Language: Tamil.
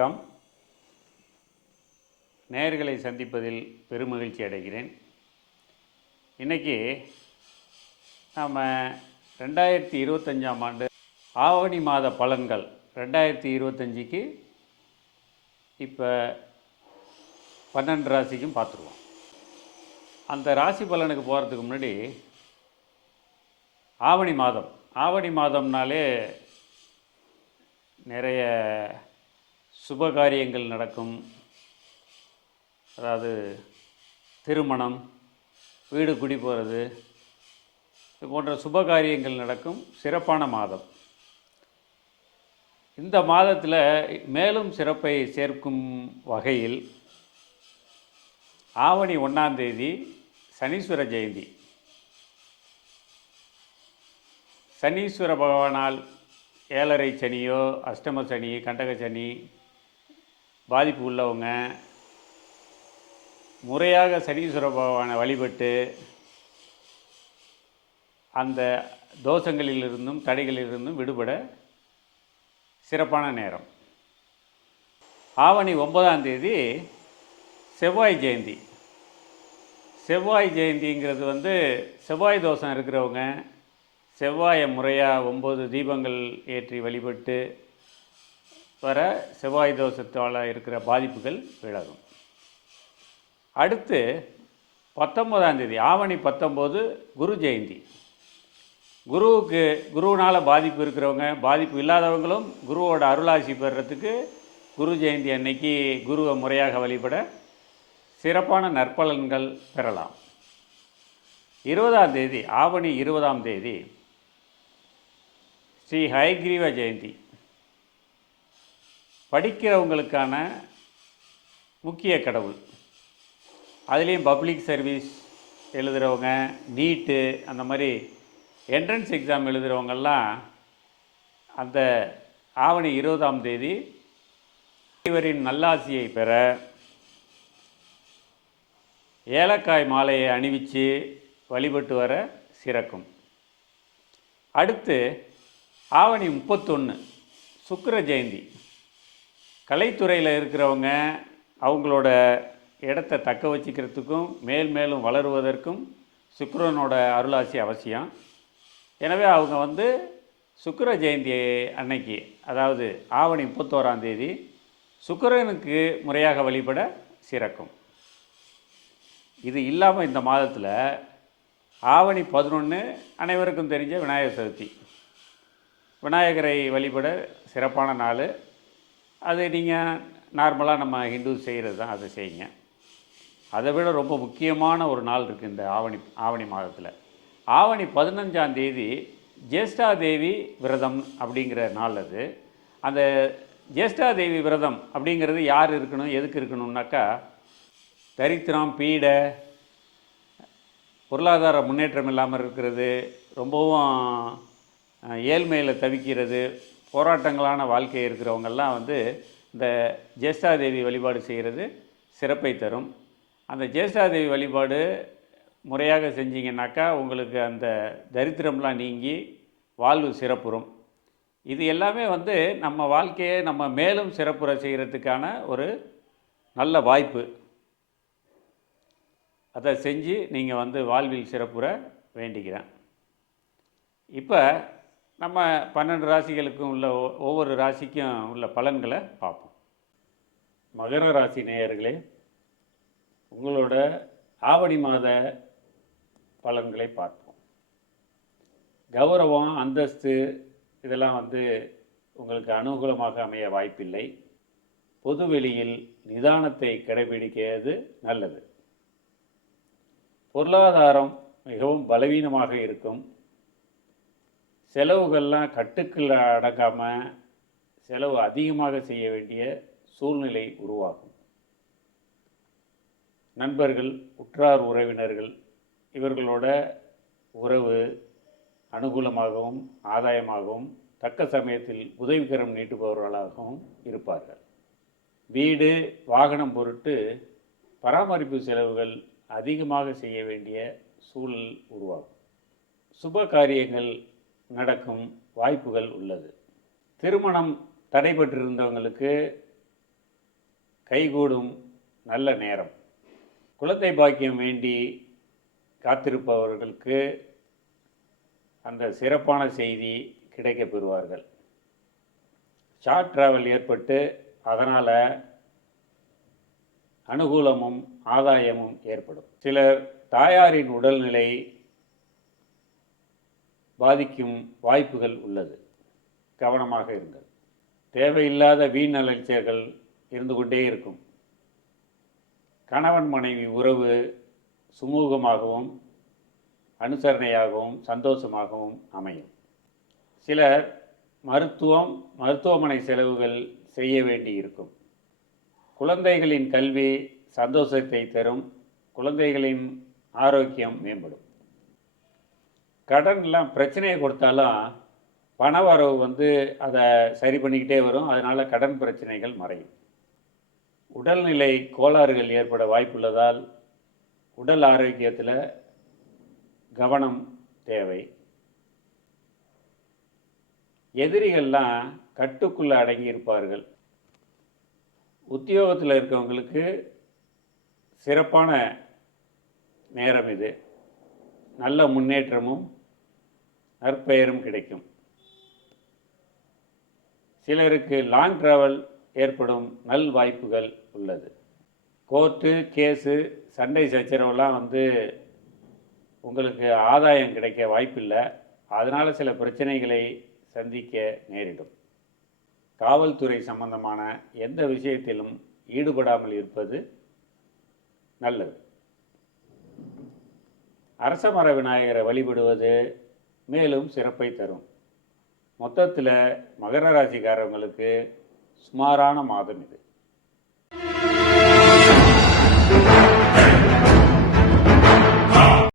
வணக்கம். நேர்களை சந்திப்பதில் பெருமகிழ்ச்சி அடைகிறேன். இன்றைக்கி நாம் ரெண்டாயிரத்தி இருபத்தஞ்சாம் ஆண்டு ஆவணி மாத பலன்கள் ரெண்டாயிரத்தி இருபத்தஞ்சிக்கு இப்போ பன்னெண்டு ராசிக்கும் பார்த்துருவோம். அந்த ராசி பலனுக்கு போகிறதுக்கு முன்னாடி ஆவணி மாதம். ஆவணி மாதம்னாலே நிறைய சுப காரியங்கள் நடக்கும். அதாவது திருமணம் வீடு குடி போகிறது இது போன்ற சுப காரியங்கள் நடக்கும் சிறப்பான மாதம். இந்த மாதத்தில் மேலும் சிறப்பை சேர்க்கும் வகையில் ஆவணி ஒன்றாம் தேதி சனீஸ்வர ஜெயந்தி. சனீஸ்வர பகவானால் ஏழரை சனியோ அஷ்டம சனி கண்டக சனி பாதிப்பு உள்ளவங்க முறையாக சனீஸ்வர பகவானை வழிபட்டு அந்த தோஷங்களிலிருந்தும் தடைகளிலிருந்தும் விடுபட சிறப்பான நேரம். ஆவணி ஒன்பதாம் தேதி செவ்வாய் ஜெயந்தி. செவ்வாய் ஜெயந்திங்கிறது வந்து செவ்வாய் தோஷம் இருக்கிறவங்க செவ்வாயை முறையாக ஒம்பது தீபங்கள் ஏற்றி வழிபட்டு வர செவ்வாய் தோஷத்தால் இருக்கிற பாதிப்புகள் விலகும். அடுத்து பத்தொம்போதாம் தேதி ஆவணி பத்தொம்போது குரு ஜெயந்தி. குருவுக்கு குருவினால் பாதிப்பு இருக்கிறவங்க பாதிப்பு இல்லாதவங்களும் குருவோட அருளாசி பெறுறதுக்கு குரு ஜெயந்தி அன்னைக்கு குருவை முறையாக வழிபட சிறப்பான நற்பலன்கள் பெறலாம். இருபதாம் தேதி ஆவணி இருபதாம் தேதி ஸ்ரீ ஹயக்ரீவ ஜெயந்தி. படிக்கிறவங்களுக்கான முக்கிய கடவுள். அதுலேயும் பப்ளிக் சர்வீஸ் எழுதுகிறவங்க நீட்டு அந்த மாதிரி என்ட்ரன்ஸ் எக்ஸாம் எழுதுகிறவங்கெல்லாம் அந்த ஆவணி இருபதாம் தேதி இவரின் நல்லாசியை பெற ஏலக்காய் மாலையை அணிவித்து வழிபட்டு வர சிறக்கும். அடுத்து ஆவணி முப்பத்தொன்று சுக்கர ஜெயந்தி. கலைத்துறையில் இருக்கிறவங்க அவங்களோட இடத்த தக்க வச்சுக்கிறதுக்கும் மேல் மேலும் வளருவதற்கும் சுக்கரனோட அருளாசி அவசியம். எனவே அவங்க வந்து சுக்கர ஜெயந்தி அன்னைக்கு அதாவது ஆவணி முப்பத்தோராம் தேதி சுக்கரனுக்கு முறையாக வழிபட சிறக்கும். இது இல்லாமல் இந்த மாதத்தில் ஆவணி பதினொன்று அனைவருக்கும் தெரிஞ்ச விநாயகர் சதுர்த்தி. விநாயகரை வழிபட சிறப்பான நாள். அது நீங்கள் நார்மலாக நம்ம ஹிந்து செய்கிறது தான் அதை செய்யுங்க. அதை விட ரொம்ப முக்கியமான ஒரு நாள் இருக்குது இந்த ஆவணி ஆவணி மாதத்தில். ஆவணி பதினஞ்சாம் தேதி ஜேஷ்டா தேவி விரதம் அப்படிங்கிற நாள் அது. அந்த ஜேஷ்டா தேவி விரதம் அப்படிங்கிறது யார் இருக்கணும் எதுக்கு இருக்கணும்னாக்கா தரித்திரம் பீடை பொருளாதார முன்னேற்றம் இல்லாமல் இருக்கிறது ரொம்பவும் ஏழ்மையில் தவிக்கிறது போராட்டங்களான வாழ்க்கை இருக்கிறவங்கெல்லாம் வந்து இந்த ஜேஷ்டாதேவி வழிபாடு செய்கிறது சிறப்பை தரும். அந்த ஜேஷ்டாதேவி வழிபாடு முறையாக செஞ்சீங்கன்னாக்கா உங்களுக்கு அந்த தரித்திரம்லாம் நீங்கி வாழ்வு சிறப்புறும். இது எல்லாமே வந்து நம்ம வாழ்க்கையை நம்ம மேலும் சிறப்புற செய்கிறதுக்கான ஒரு நல்ல வாய்ப்பு. அதை செஞ்சு நீங்கள் வந்து வாழ்வில் சிறப்புற வேண்டிக்கிறேன் இப்போ நம்ம பன்னெண்டு ராசிகளுக்கும் உள்ள ஒவ்வொரு ராசிக்கும் உள்ள பலன்களை பார்ப்போம். மகர ராசி நேயர்களே உங்களோட ஆவணி மாத பலன்களை பார்ப்போம். கௌரவம் அந்தஸ்து இதெல்லாம் வந்து உங்களுக்கு அனுகூலமாக அமைய வாய்ப்பில்லை. பொதுவெளியில் நிதானத்தை கடைபிடிக்கிறது நல்லது. பொருளாதாரம் மிகவும் பலவீனமாக இருக்கும். செலவுகள்லாம் கட்டுக்கள் அடங்காமல் செலவு அதிகமாக செய்ய வேண்டிய சூழ்நிலை உருவாகும். நண்பர்கள் உற்றார் உறவினர்கள் இவர்களோட உறவு அனுகூலமாகவும் ஆதாயமாகவும் தக்க சமயத்தில் உதவிகரம் நீட்டுபவர்களாகவும் இருப்பார்கள். வீடு வாகனம் பொருட்டு பராமரிப்பு செலவுகள் அதிகமாக செய்ய வேண்டிய சூழல் உருவாகும். சுப காரியங்கள் நடக்கும் வாய்ப்புகள் உள்ளது. திருமணம் தடைபட்டிருந்தவங்களுக்கு கைகூடும் நல்ல நேரம். குழந்தை பாக்கியம் வேண்டி காத்திருப்பவர்களுக்கு அந்த சிறப்பான செய்தி கிடைக்கப் பெறுவார்கள். ஷார்ட் டிராவல் ஏற்பட்டு அதனால் அனுகூலமும் ஆதாயமும் ஏற்படும். சிலர் தாயாரின் உடல்நிலை பாதிக்கும் வாய்ப்புகள் உள்ளது. கவனமாக இருங்கள். தேவையில்லாத வீண் அலைச்சல்கள் இருந்து கொண்டே இருக்கும். கணவன் மனைவி உறவு சுமூகமாகவும் அனுசரணையாகவும் சந்தோஷமாகவும் அமையும். சிலர் மருத்துவம் மருத்துவமனை செலவுகள் செய்ய வேண்டியிருக்கும் குழந்தைகளின் கல்வி சந்தோஷத்தை தரும். குழந்தைகளின் ஆரோக்கியம் மேம்படும். கடன்லாம் பிரச்சனையை கொடுத்தாலும் பண வரவு வந்து அதை சரி பண்ணிக்கிட்டே வரும். அதனால் கடன் பிரச்சனைகள் மறையும். உடல்நிலை கோளாறுகள் ஏற்பட வாய்ப்புள்ளதால் உடல் ஆரோக்கியத்தில் கவனம் தேவை. எதிரிகள்லாம் கட்டுக்குள்ளே அடங்கியிருப்பார்கள் உத்தியோகத்தில் இருக்கவங்களுக்கு சிறப்பான நேரம் இது. நல்ல முன்னேற்றமும் நற்பெயரும் கிடைக்கும். சிலருக்கு லாங் டிராவல் ஏற்படும் நல் வாய்ப்புகள் உள்ளது. கோர்ட்டு கேஸு சண்டை சச்சரவுலாம் வந்து உங்களுக்கு ஆதாயம் கிடைக்க வாய்ப்பில்லை. அதனால் சில பிரச்சனைகளை சந்திக்க நேரிடும். காவல்துறை சம்பந்தமான எந்த விஷயத்திலும் ஈடுபடாமல் இருப்பது நல்லது. அரசமர விநாயகரை வழிபடுவது மேலும் சிறப்பை தரும். மொத்தத்தில் மகர ராசிக்காரவங்களுக்கு சுமாரான மாதம் இது.